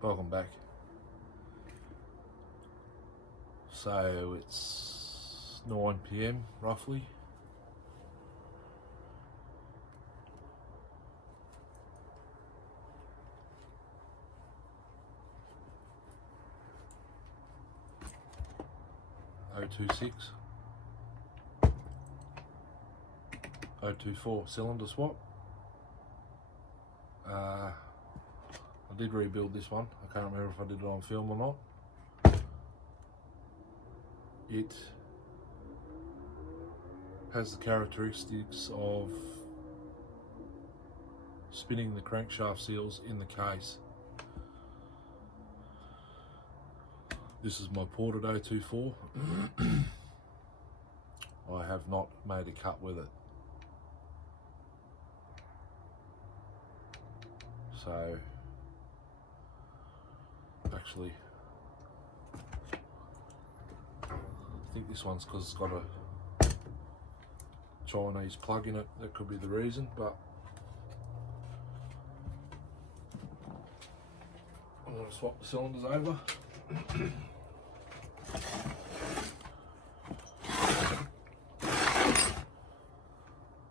Welcome back. So it's 9 PM roughly. .026, 024 cylinder swap. I did rebuild this one. I can't remember if I did it on film or not. It has the characteristics of spinning the crankshaft seals in the case. This is my ported 024. I have not made a cut with it. So, actually, I think this one's because it's got a Chinese plug in it. That could be the reason, but I'm going to swap the cylinders over.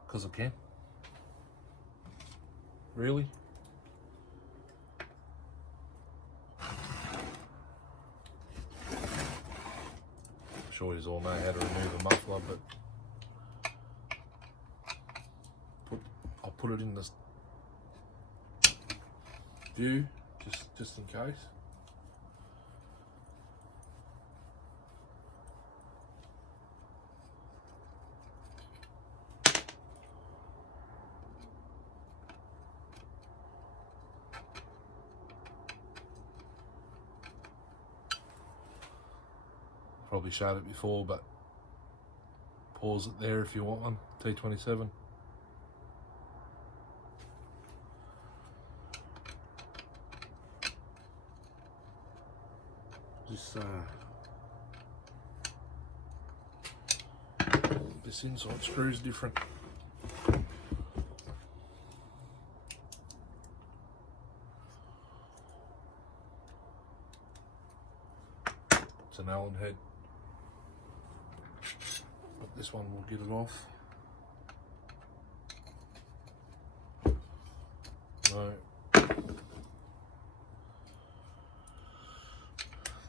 Because I can. Really? I'm sure you all know how to remove a muffler, but I'll put it in this view just in case. Probably showed it before, but pause it there if you want one. T27. This inside screw is different. It's an Allen head, but this one will get it off. No.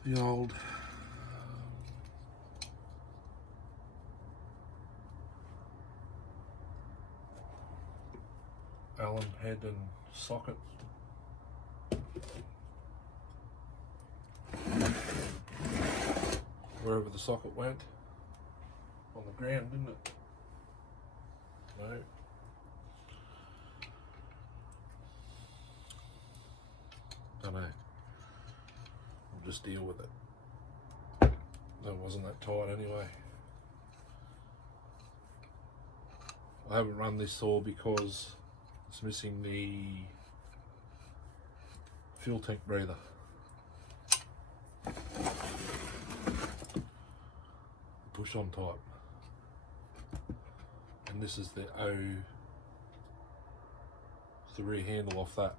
The old Allen head and socket. Wherever the socket went, on the ground, didn't it? No. Don't know. We'll just deal with it. That wasn't that tight anyway. I haven't run this saw because it's missing the fuel tank breather. Push on type. And this is the it's the rear handle off that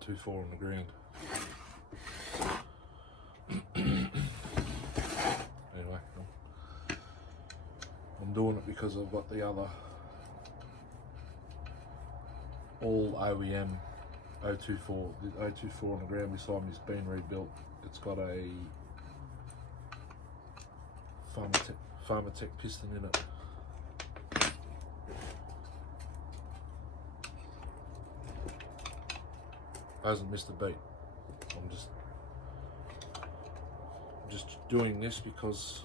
024 on the ground. Anyway, I'm doing it because I've got the other all OEM 024. The 024 on the ground beside me has been rebuilt. It's got a Pharmatech piston in it. Hasn't missed a beat. I'm just doing this because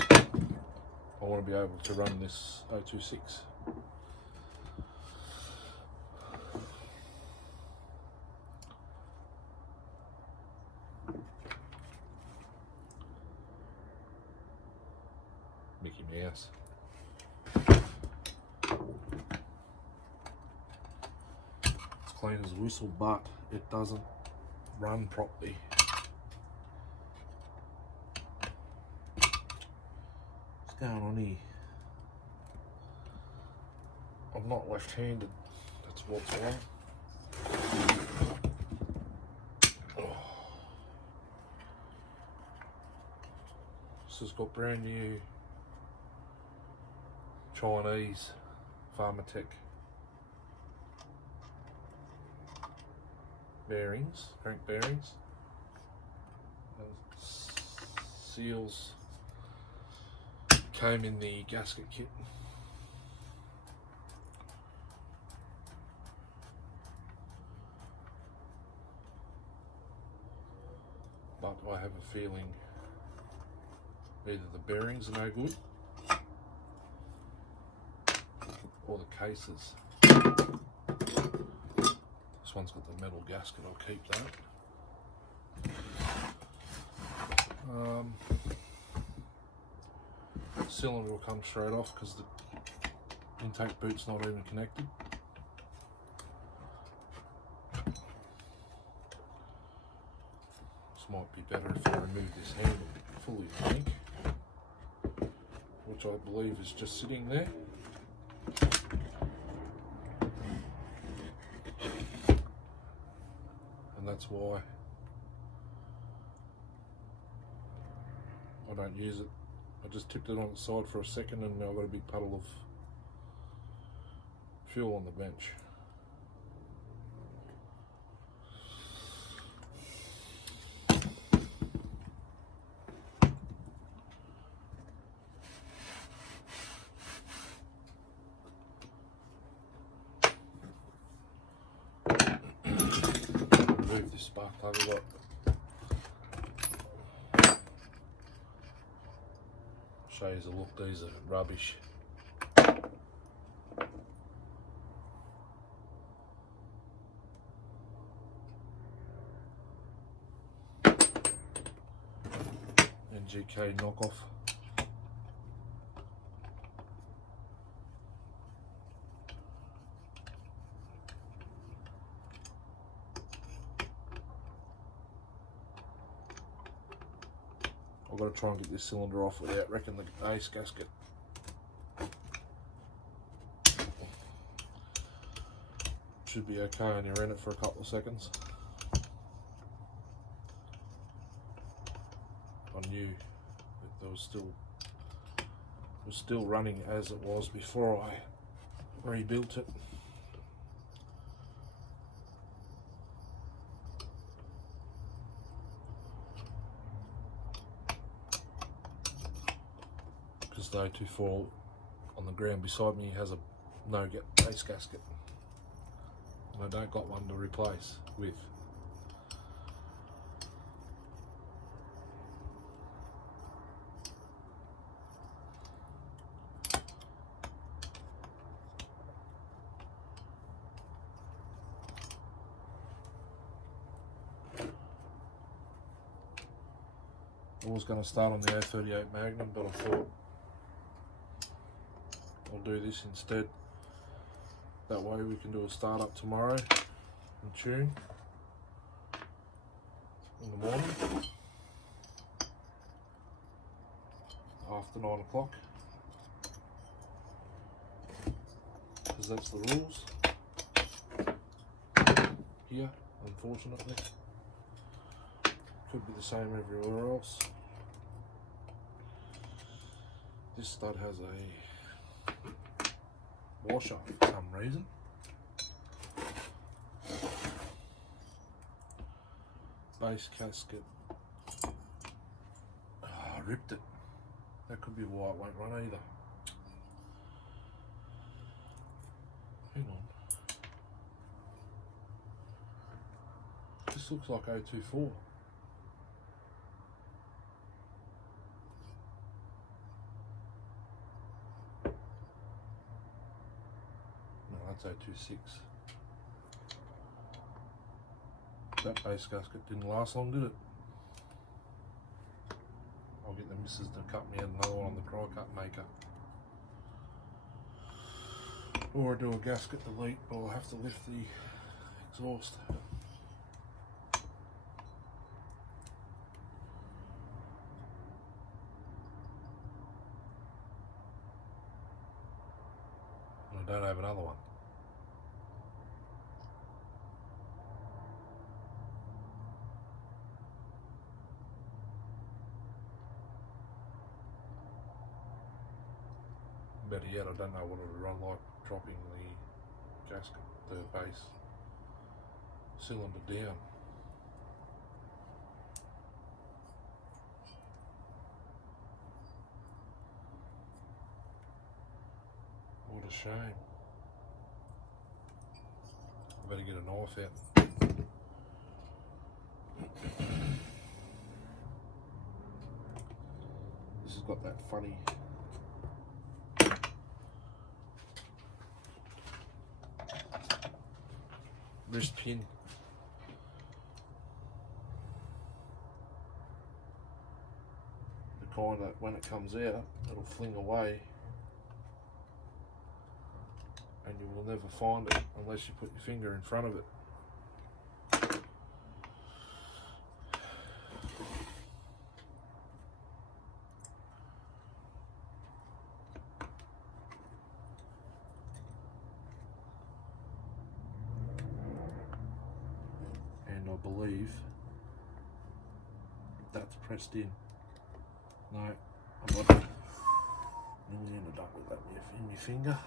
I want to be able to run this 026. Mickey Mouse. It's clean as a whistle, but it doesn't run properly. What's going on here? I'm not left-handed. That's what's wrong. This has got brand new Chinese Pharmatech bearings, crank bearings. And seals came in the gasket kit. But I have a feeling either the bearings are no good or the cases. This one's got the metal gasket, I'll keep that. Cylinder will come straight off because the intake boot's not even connected. This might be better if I remove this handle fully, I think, which I believe is just sitting there. And that's why I don't use it. I just tipped it on its side for a second and now I've got a big puddle of fuel on the bench. Remove this spark plug a lot. Show you the look, these are rubbish. NGK knockoff. I've got to try and get this cylinder off without wrecking the ace gasket. Should be okay when you're in it for a couple of seconds. I knew that there was still running as it was before I rebuilt it. Because the 024 on the ground beside me has a no ace gasket, and I don't got one to replace with. I was going to start on the 038 Magnum, but I thought I'll do this instead. That way we can do a start up tomorrow and tune in the morning after 9 o'clock, because that's the rules here, unfortunately. Could be the same everywhere else. This stud has a washer for some reason. Base gasket. I ripped it. That could be why it won't run either. Hang on. This looks like 024. That's 026. That base gasket didn't last long, did it? I'll get the missus to cut me another one on the cry cut maker. Or do a gasket delete, but I'll have to lift the exhaust. I don't have another one. better yet, I don't know what it would run like dropping the gasket, the base cylinder down. What a shame. I better get a knife out. This has got that funny wrist pin. The kind that when it comes out, it'll fling away and you will never find it unless you put your finger in front of it. And I believe that's pressed in. No, I got it. Nearly ended up with that in my finger.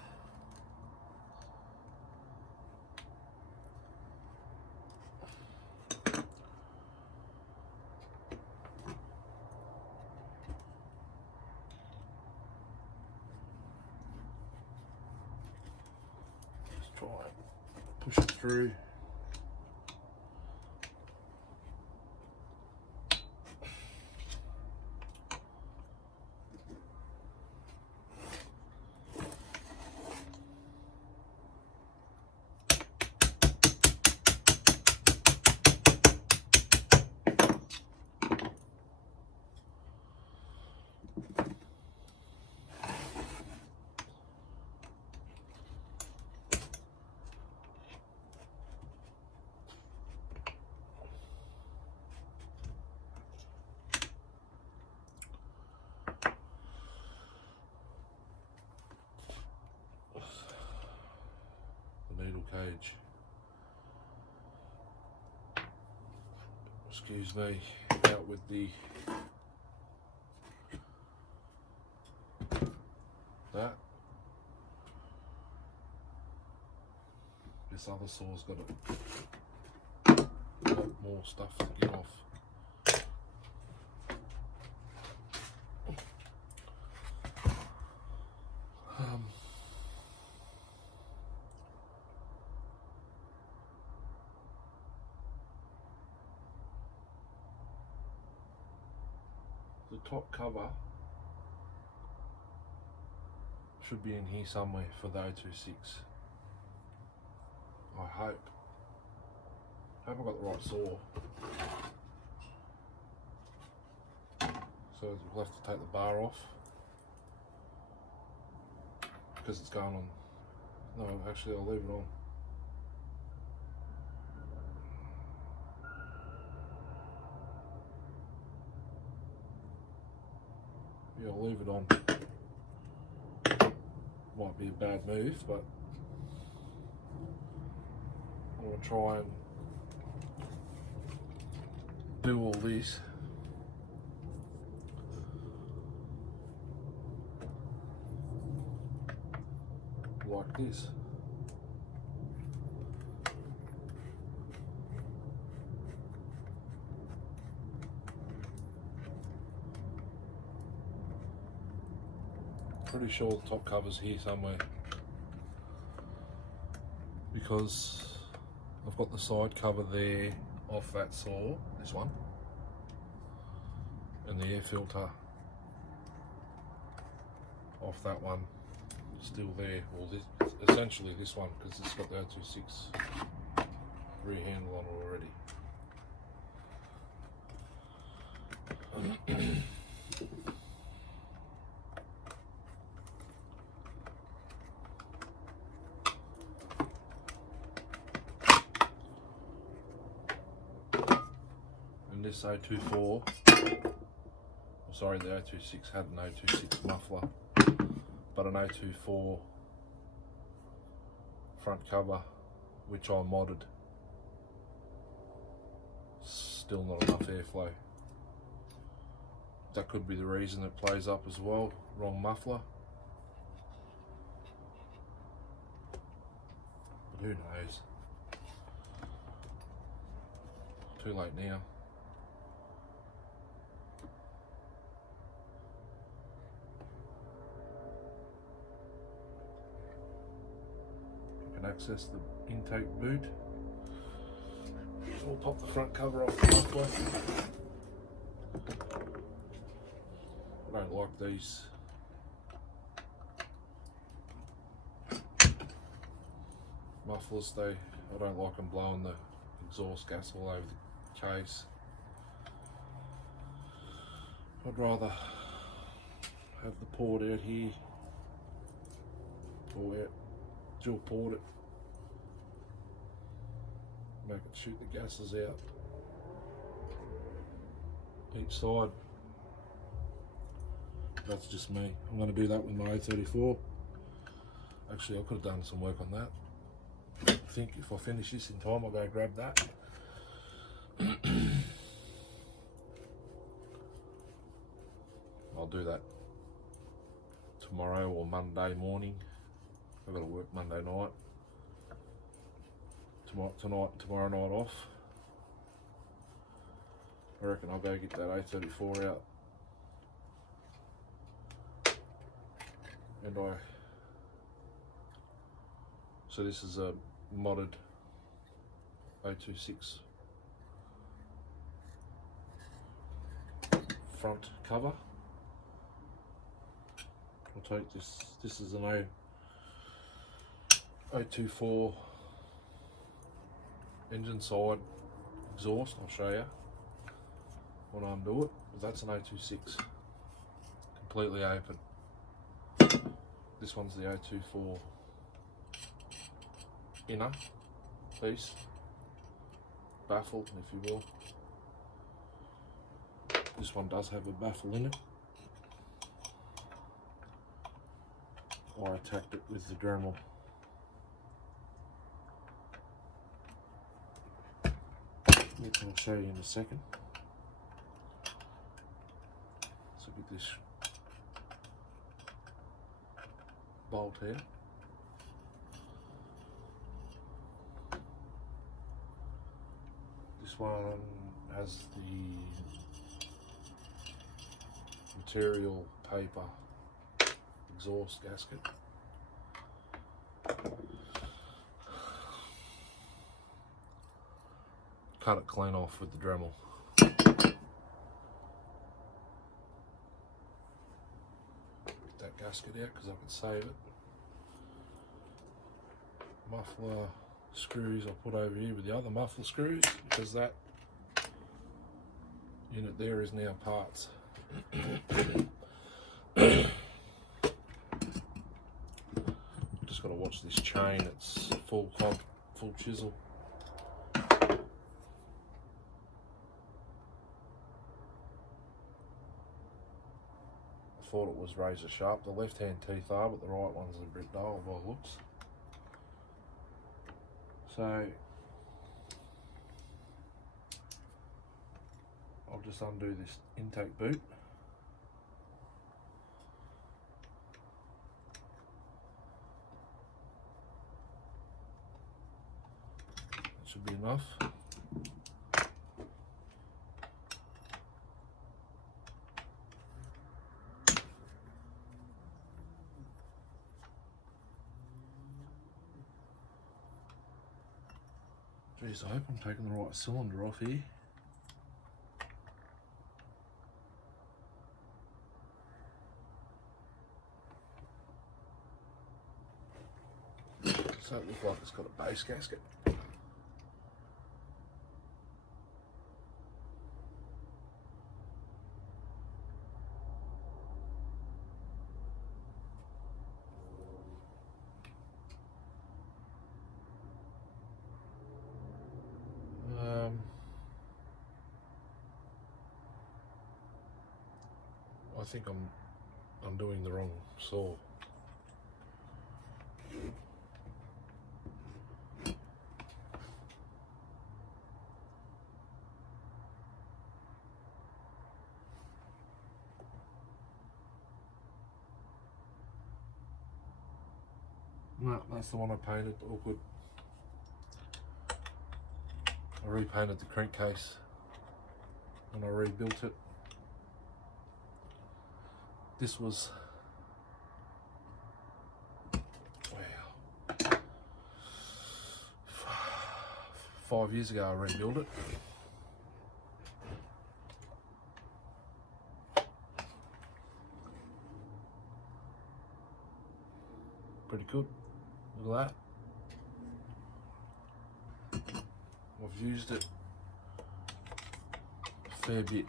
Just try and push it through. Needle cage. Excuse me, out with that. This other saw's got a lot more stuff to get off. The top cover should be in here somewhere for the 026. I hope. I got the right saw. So we'll have to take the bar off because it's going on. No, actually I'll leave it on. Yeah, I'll leave it on. Might be a bad move, but I'm going to try and do all this like this. Pretty sure the top cover's here somewhere because I've got the side cover there off that saw, this one, and the air filter off that one still there. Well, this, essentially this one, because it's got the 026 rear handle on it already. And this 024, sorry, the 026 had an 026 muffler, but an 024 front cover, which I modded. Still not enough airflow. That could be the reason it plays up as well. Wrong muffler. Who knows? Too late now. You can access the intake boot. We'll pop the front cover off the muffler. I don't like these mufflers. I don't like them blowing the exhaust gas all over the case. I'd rather have the port out here, or out, dual port it, make it shoot the gases out each side. That's just me. I'm going to do that with my A34. Actually, I could have done some work on that. I think if I finish this in time, I'll go grab that. I'll do that tomorrow or Monday morning. I've got to work Monday night. Tonight and tomorrow night off. I reckon I'll go get that A34 out. And so this is a modded 026 front cover. I'll take this is an 024 engine side exhaust. I'll show you when I undo it, but that's an 026 completely open. This one's the 024 inner piece, baffle if you will. This one does have a baffle in it. I attacked it with the Dremel. Which I'll show you in a second. Let's look at this bolt here. This one has the material paper exhaust gasket. Cut it clean off with the Dremel. Get that gasket out because I can save it. Muffler screws I'll put over here with the other muffler screws because that unit there is now parts. Just got to watch this chain, it's full chisel. I thought it was razor sharp. The left hand teeth are, but the right one's a bit dull by looks. So I'll just undo this intake boot. That should be enough. Geez, I hope I'm taking the right cylinder off here. So it looks like it's got a base gasket. I think I'm doing the wrong saw. No, that's the one I painted, all good. I repainted the crankcase when I rebuilt it. This was, wow, 5 years ago I rebuilt it. Pretty good. Look at that. I've used it a fair bit.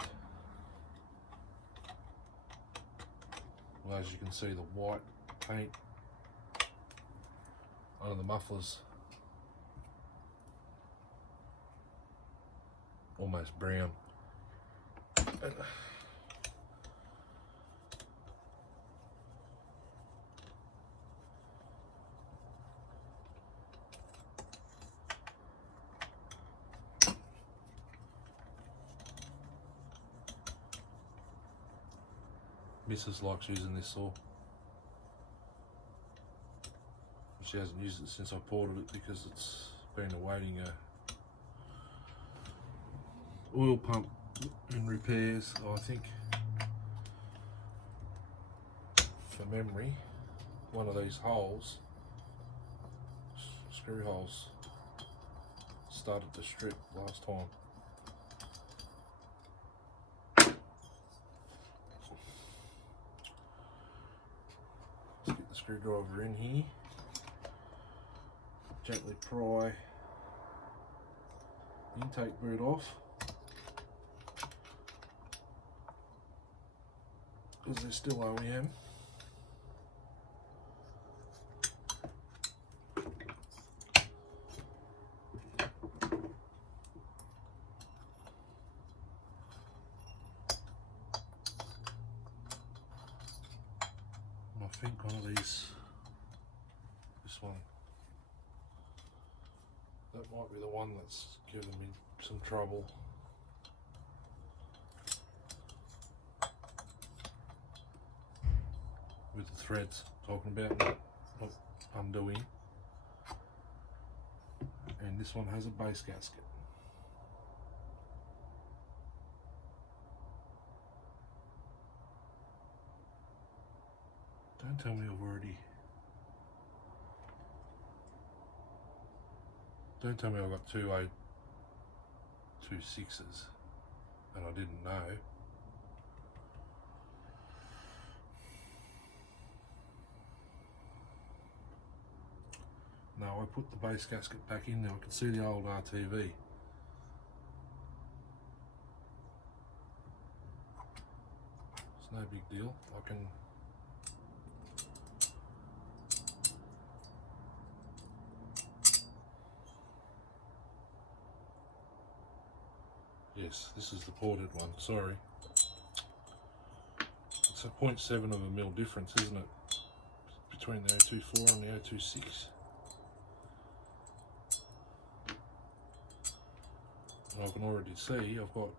Well, as you can see, the white paint under the mufflers almost brown. And Mrs. likes using this saw. She hasn't used it since I ported it because it's been awaiting a oil pump in repairs. I think, for memory, one of these holes, screw holes, started to strip last time. Let's get the screwdriver in here, gently pry the intake boot off, because they're still OEM. I think one of these, this one, that might be the one that's giving me some trouble. With the threads talking about, not undoing. And this one has a base gasket. Don't tell me I've already. Don't tell me I've got two 6s and I didn't know. No, I put the base gasket back in there. I can see the old RTV. It's no big deal. I can. Yes, this is the ported one, sorry. It's a 0.7 of a mil difference, isn't it? Between the 024 and the 026. And I can already see I've got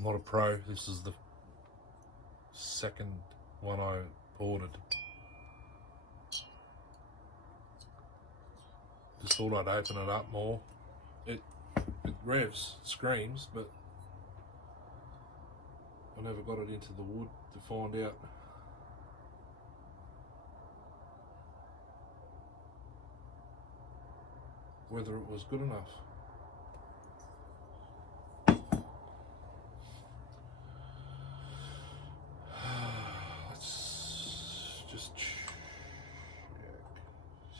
I'm not a pro. This is the second one I ordered. Just thought I'd open it up more. It revs, screams, but I never got it into the wood to find out whether it was good enough. Let's just check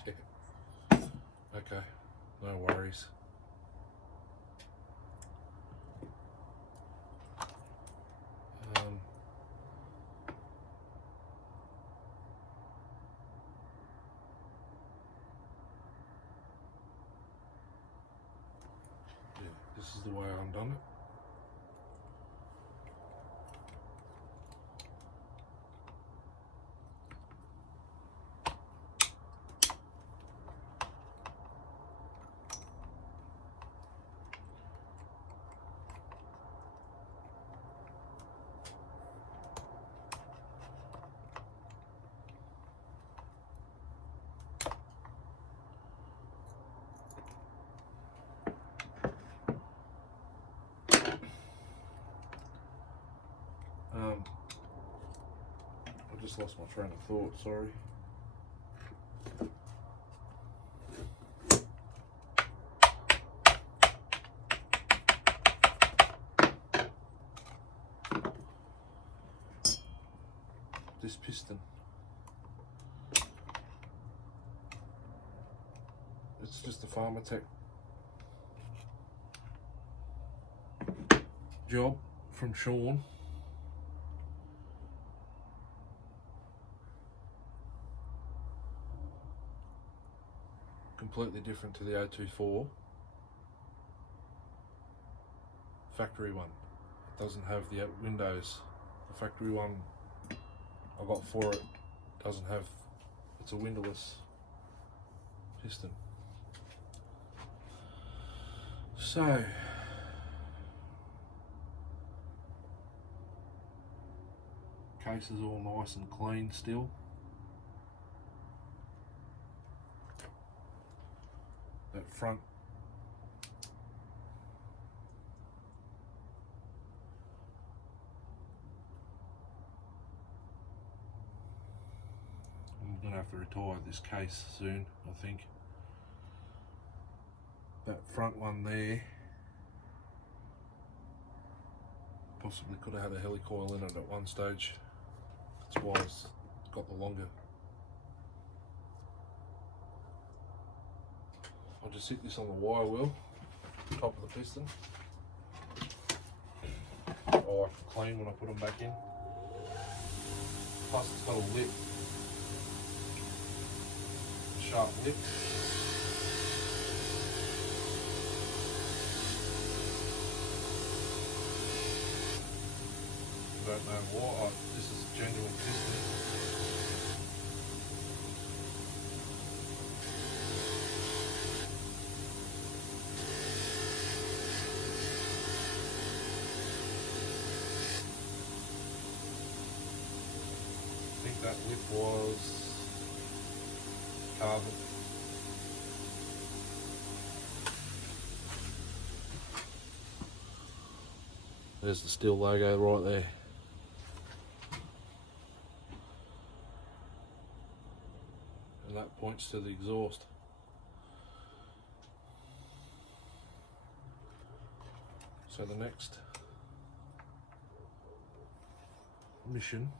it. Okay, no worries. This is the way I've done it. lost my train of thought, sorry. This piston, it's just a Pharmatech job from Sean. Completely different to the 024 factory one. It doesn't have the windows. The factory one I got for it doesn't have, it's a windowless piston. So case is all nice and clean still. That front I'm gonna have to retire this case soon, I think. That front one there possibly could have had a helicoil in it at one stage. That's why it's got the longer. I'll just sit this on the wire wheel, top of the piston. I like to clean when I put them back in. Plus it's got a lip, a sharp lip. I don't know why, this is a genuine piston. I think that lip was carbon. There's the Stihl logo right there. And that points to the exhaust. So the next mission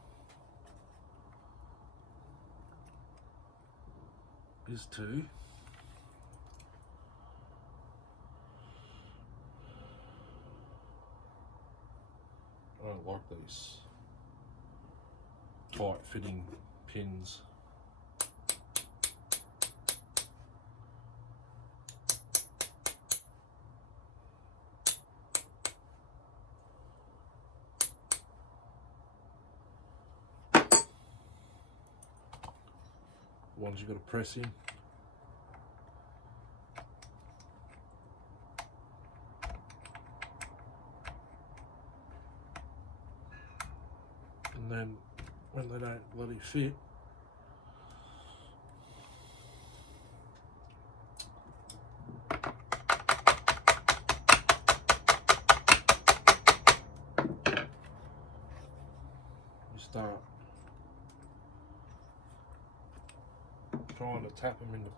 is to I don't like these tight fitting pins. Ones you've got to press in. And then when they don't bloody fit, you start trying to tap them into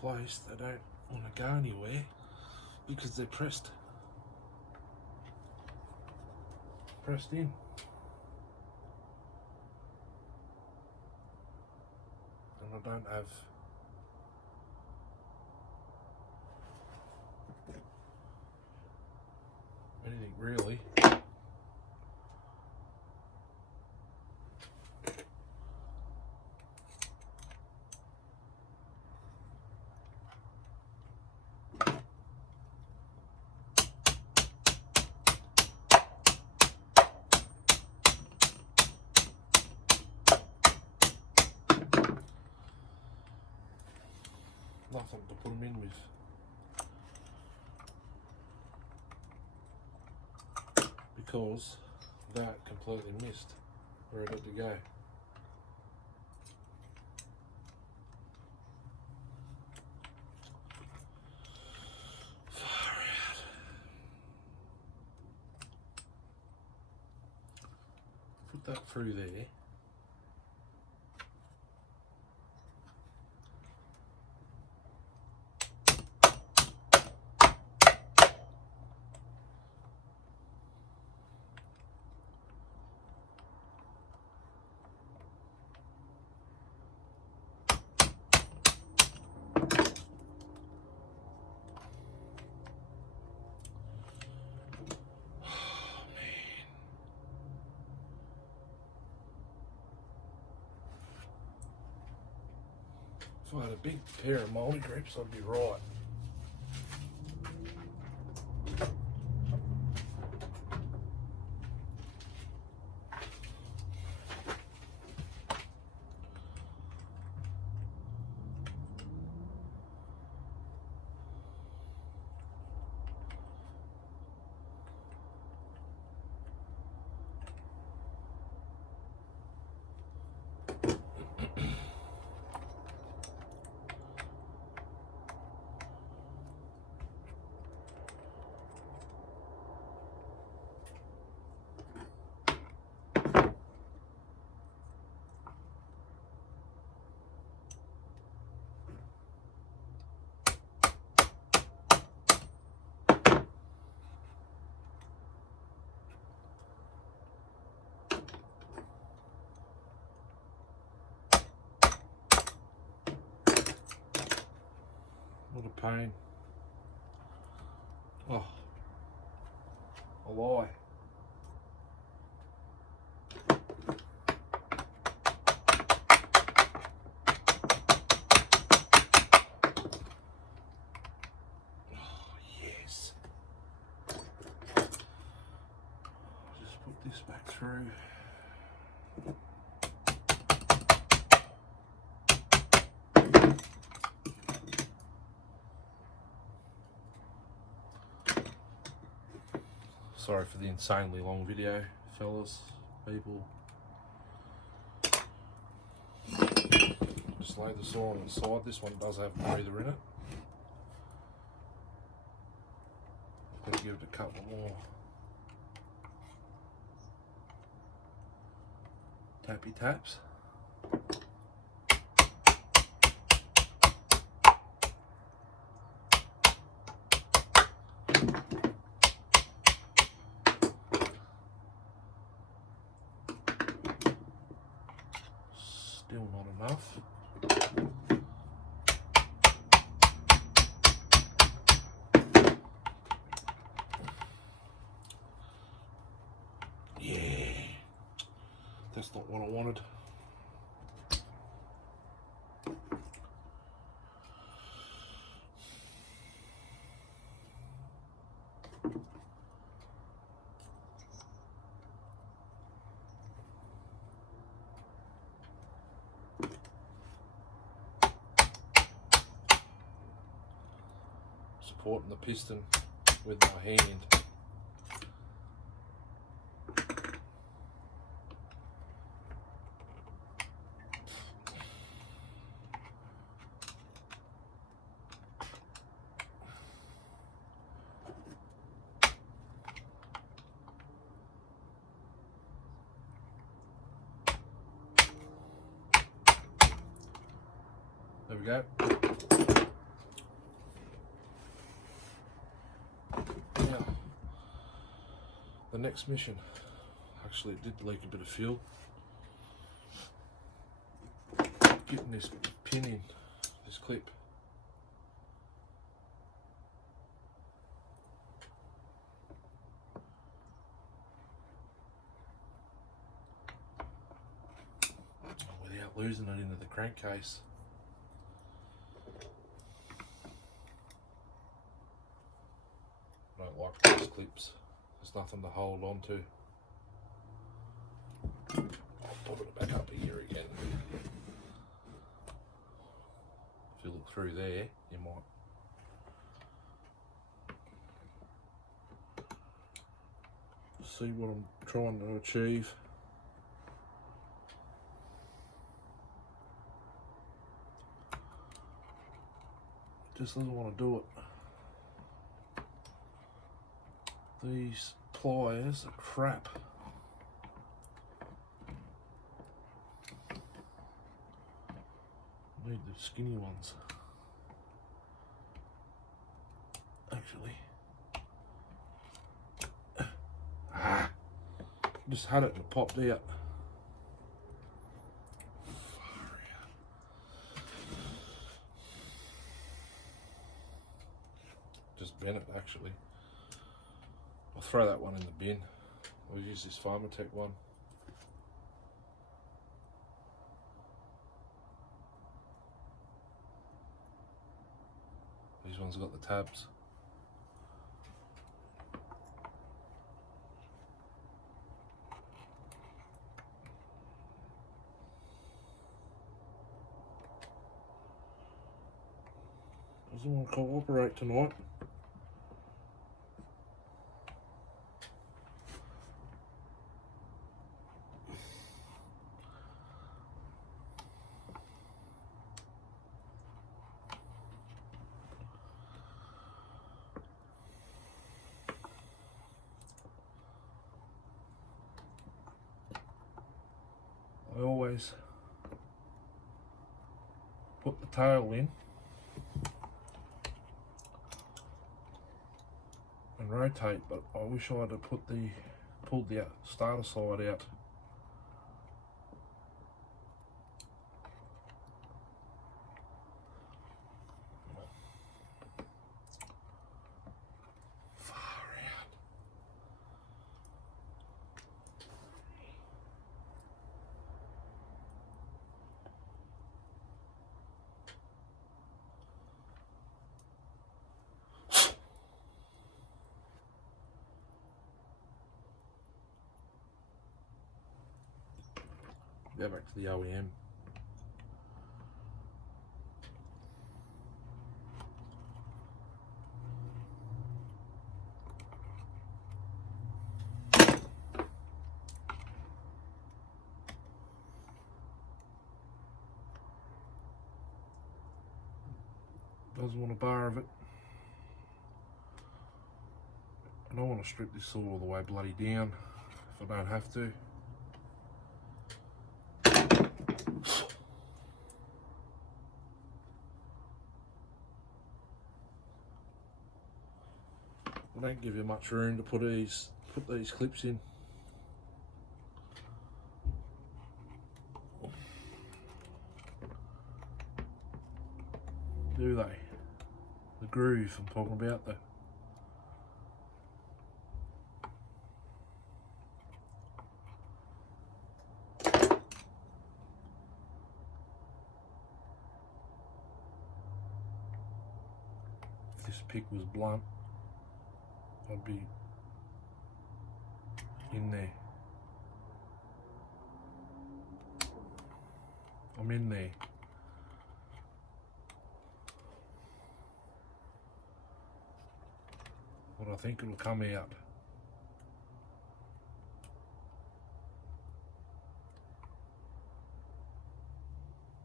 place. They don't want to go anywhere because they're pressed in. And I don't have anything really. Nothing to put them in with. Because that completely missed. Ready to go. Far out. Put that through there. If I had a big pair of multi grips, I'd be right. What a pain. Oh, a lie. Oh, yes. Just put this back through. Sorry for the insanely long video, fellas, people. Just lay the saw on the side. This one does have a breather in it. I've got to give it a couple more tappy taps. Still not enough. Yeah, that's not what I wanted. Supporting the piston with my hand. There we go. Now, the next mission. Actually, it did leak a bit of fuel. Getting this pin in, this clip. Without losing it into the crankcase. I don't like these clips. There's nothing to hold on to. I'll put it back up here again. If you look through there, you might see what I'm trying to achieve. Just doesn't want to do it. These pliers are crap. I need the skinny ones. Actually. Just had it and it popped out. Just bin it actually. I'll throw that one in the bin. I'll use this Pharmatech one. These ones got the tabs. Doesn't want to cooperate tonight. I always put the tail in and rotate, but I wish I had pulled the starter side out. Go back to the OEM. Doesn't want a bar of it. I don't want to strip this all the way bloody down if I don't have to. I don't give you much room to put these clips in. Do they? The groove I'm talking about, the if this pick was blunt, I'd be in there. I'm in there. But I think it'll come out.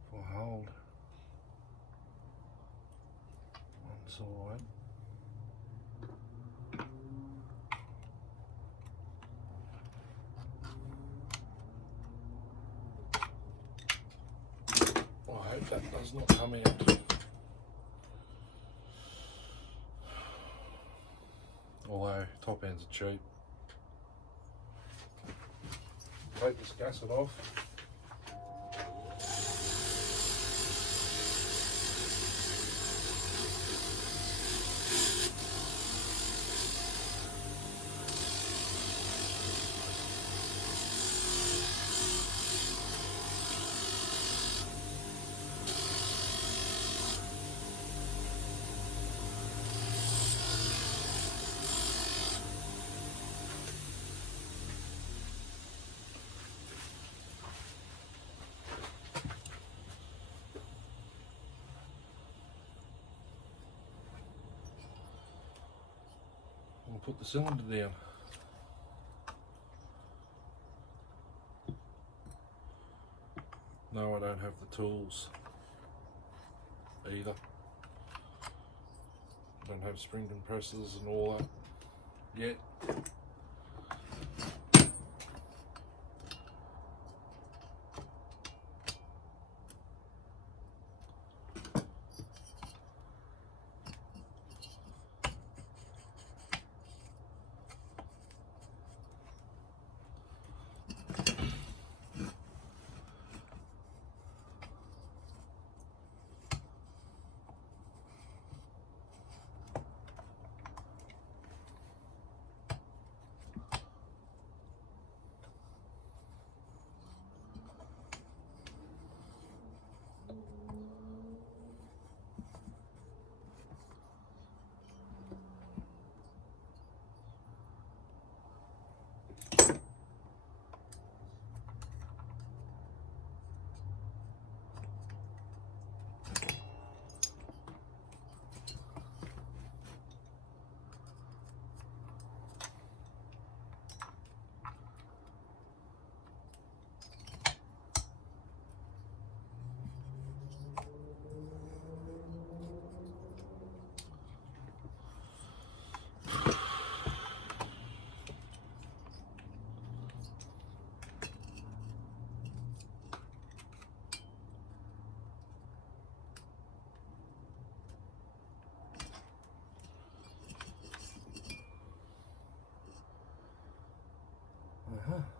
If I hold one side. I hope that does not come out. Although top ends are cheap. Take this gasket off. We'll put the cylinder down. No, I don't have the tools either. I don't have spring compressors and all that yet.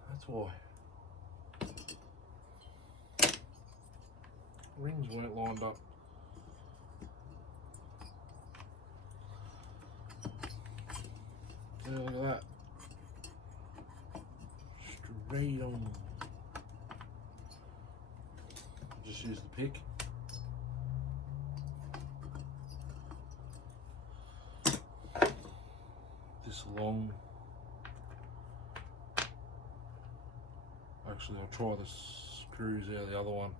That's why. Rings weren't lined up. Yeah, look at that. Straight on. Just use the pick. This long. Actually, I'll try the screws out of the other one.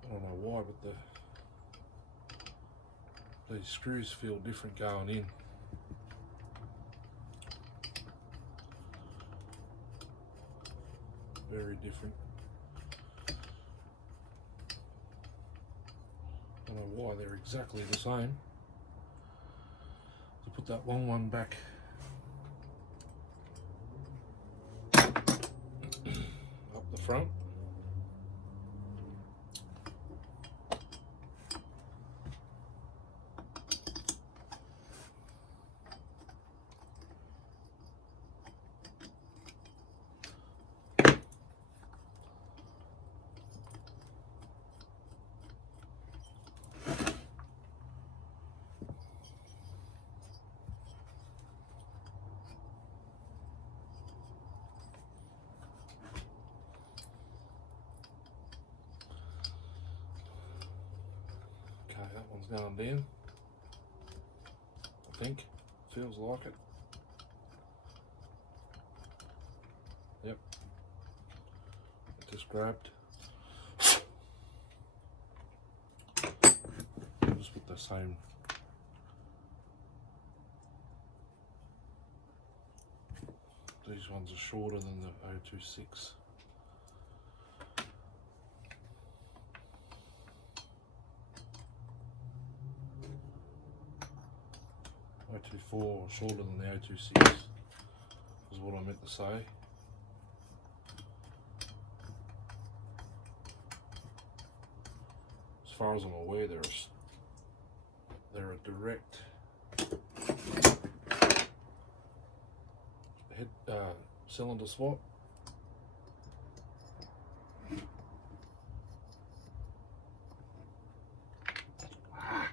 I don't know why, but these screws feel different going in. Very different. I don't know why they're exactly the same. To put that long one back. Up the front. That one's going down, I think. Feels like it. Yep. It just grabbed. I'll just put the same. These ones are shorter than the 026. .024 shorter than the 026 is what I meant to say. As far as I'm aware, they're a direct cylinder swap. I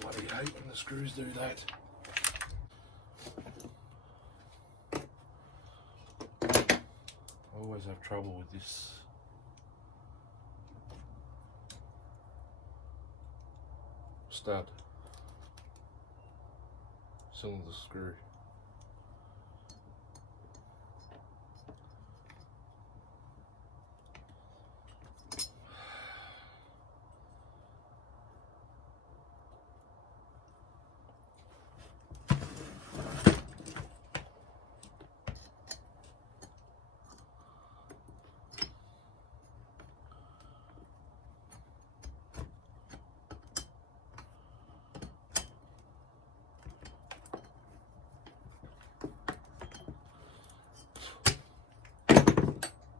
bloody hate when the screws do that. I always have trouble with this stud cylinder screw.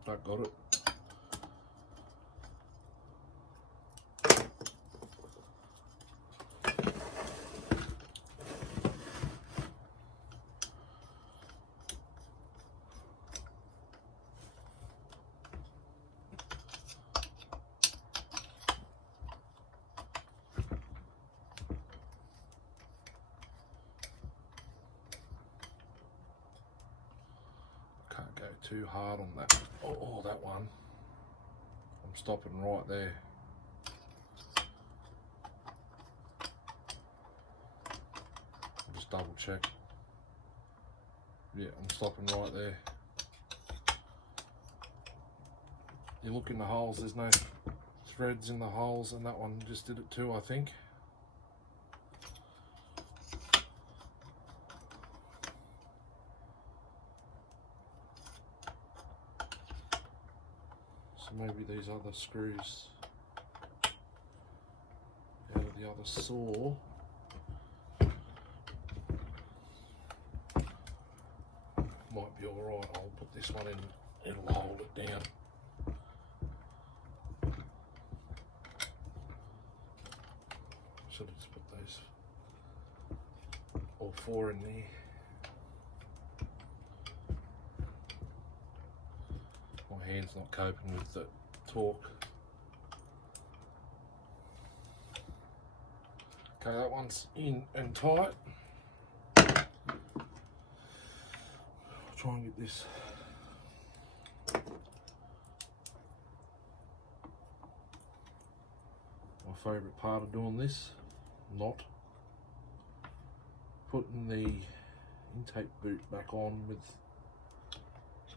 That got it. Can't go too hard on that. Oh, that one. I'm stopping right there. I'll just double check. Yeah, I'm stopping right there. You look in the holes, there's no threads in the holes, and that one just did it too, I think. So maybe these other screws out of the other saw might be alright. I'll put this one in, it'll hold it down. Should have just put those all four in there. My hand's not coping with the torque. Okay, that one's in and tight. I'll try and get this my favourite part of doing this, not putting the intake boot back on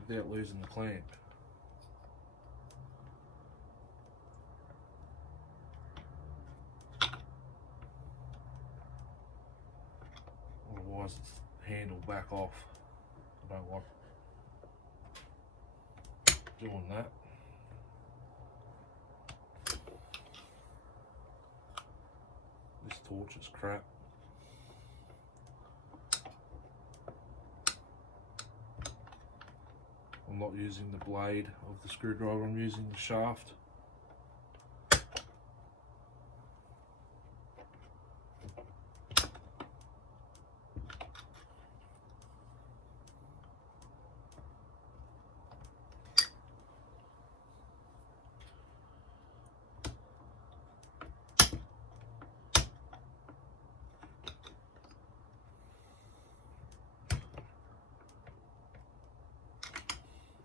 without losing the clamp. Otherwise it's handle back off. I don't like doing that. This torch is crap. I'm not using the blade of the screwdriver, I'm using the shaft.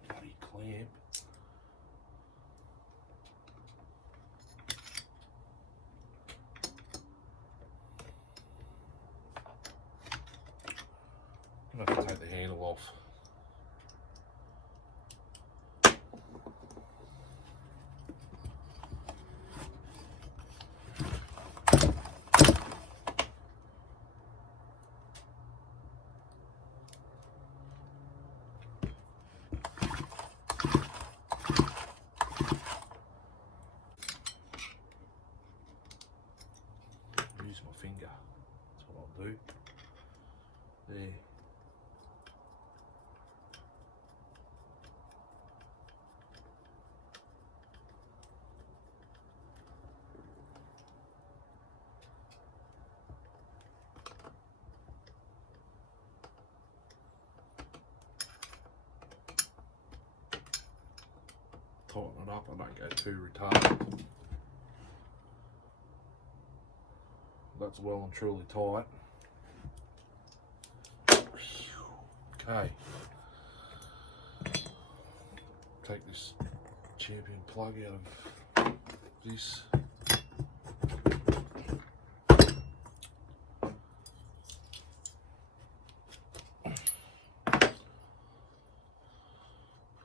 Bloody clamp. I'm gonna have to take the handle off. Use my finger, that's what I'll do. There. it up. I don't go too retarded. That's well and truly tight. Okay. Take this champion plug out of this.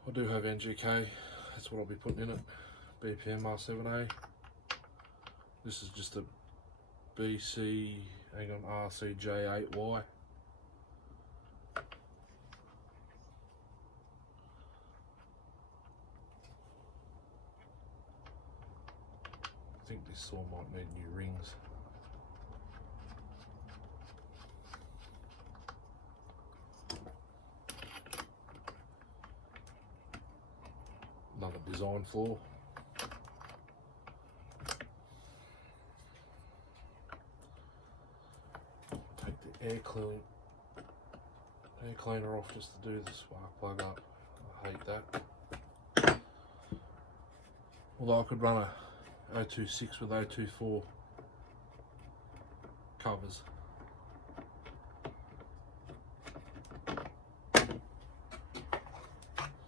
I do have NGK, that's what I'll be putting in it. BPM R7A. This is just a BC, hang on, RCJ8Y. I think this saw might need new rings. Another design flaw. Take the air cleaner off just to do the spark plug up. I hate that. Although I could run a 026 with 024 covers.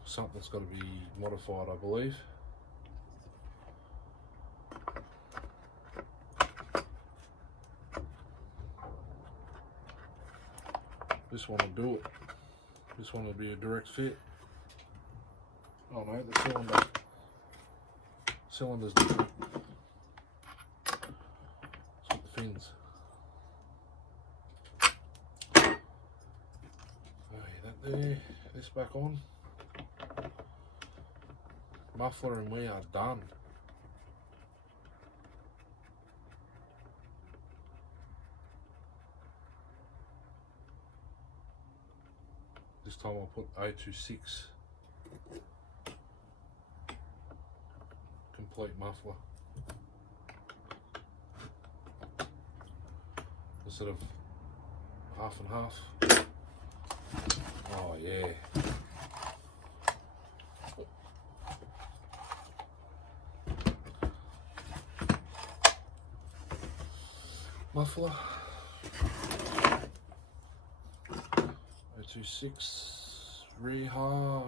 Something's got to be modified, I believe. This one will do it. This one will be a direct fit. Oh no, the cylinder's different. It's got the fins. Okay, that there, this back on. Muffler and we are done. This time I'll put 026 complete muffler instead of half and half. Oh yeah. Muffler 026 rear half.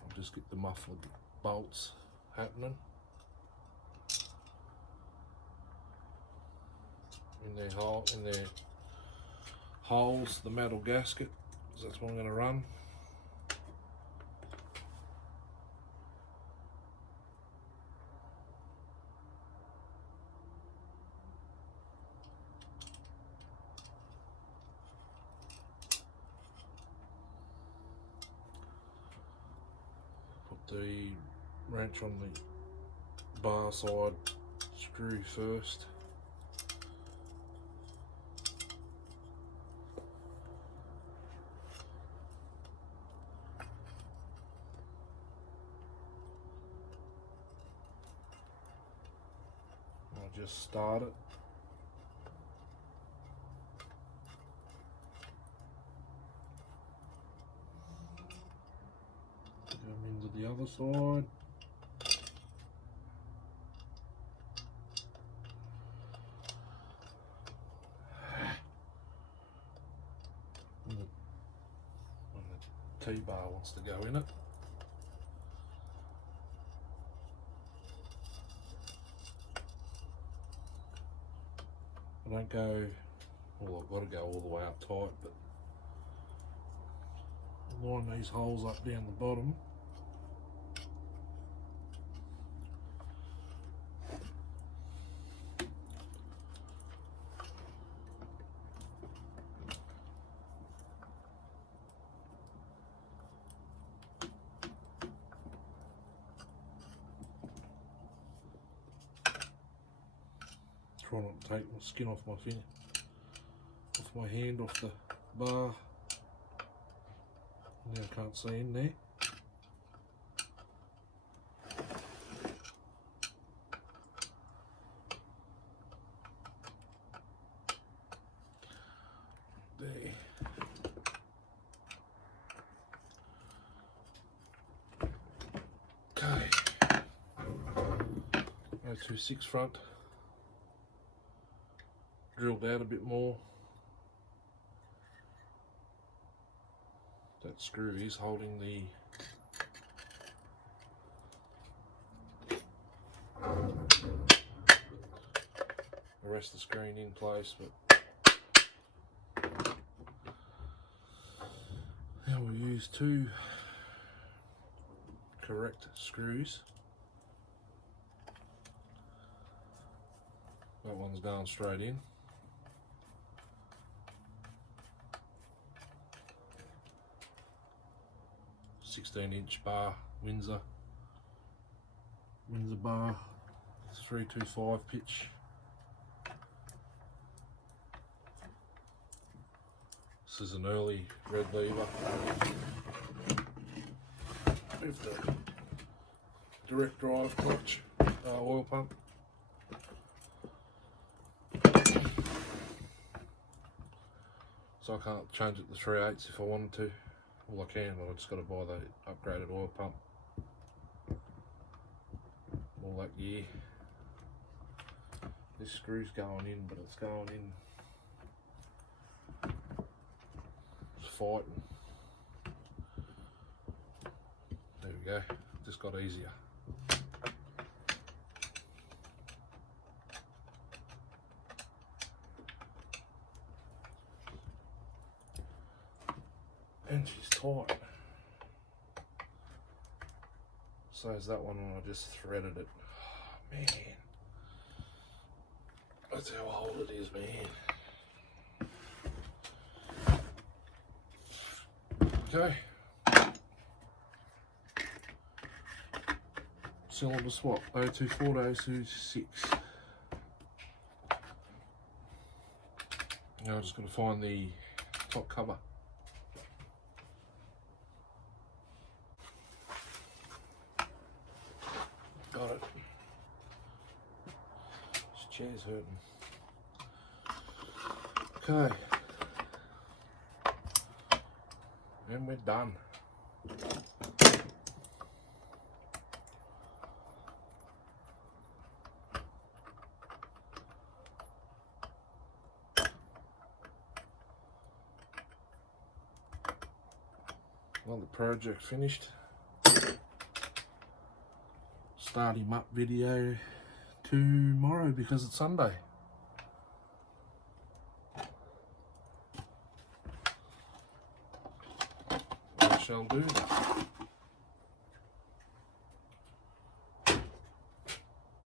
I'll just get the muffler bolts happening in their holes, the metal gasket, because that's what I'm going to run. The wrench on the bar side screw first. I'll just start it. Come into the other side. When the T-bar wants to go in it. I don't go, well, I've got to go all the way up tight, but line these holes up down the bottom. Try not to take my skin off my finger, off my hand, off the bar. Now I can't see in there. There. 026 front, drilled out a bit more. That screw is holding the rest of the screen in place, but now we'll use 2 correct screws. That one's going straight in. "16" bar, Windsor bar, 325 pitch. This is an early red lever with the direct drive clutch, oil pump. So I can't change it to 3/8 if I wanted to. Well, I can, but I just got to buy the upgraded oil pump. All that gear. This screw's going in, but it's going in. It's fighting. There we go. Just got easier. And she's tight. So is that one when I just threaded it. Oh, man. That's how old it is, man. Okay. Cylinder swap, 024 to 026. Now I'm just going to find the top cover. Got it. This chair's hurting. Okay. And we're done. Well, the project finished. Start him up video tomorrow because it's Sunday. I shall do that.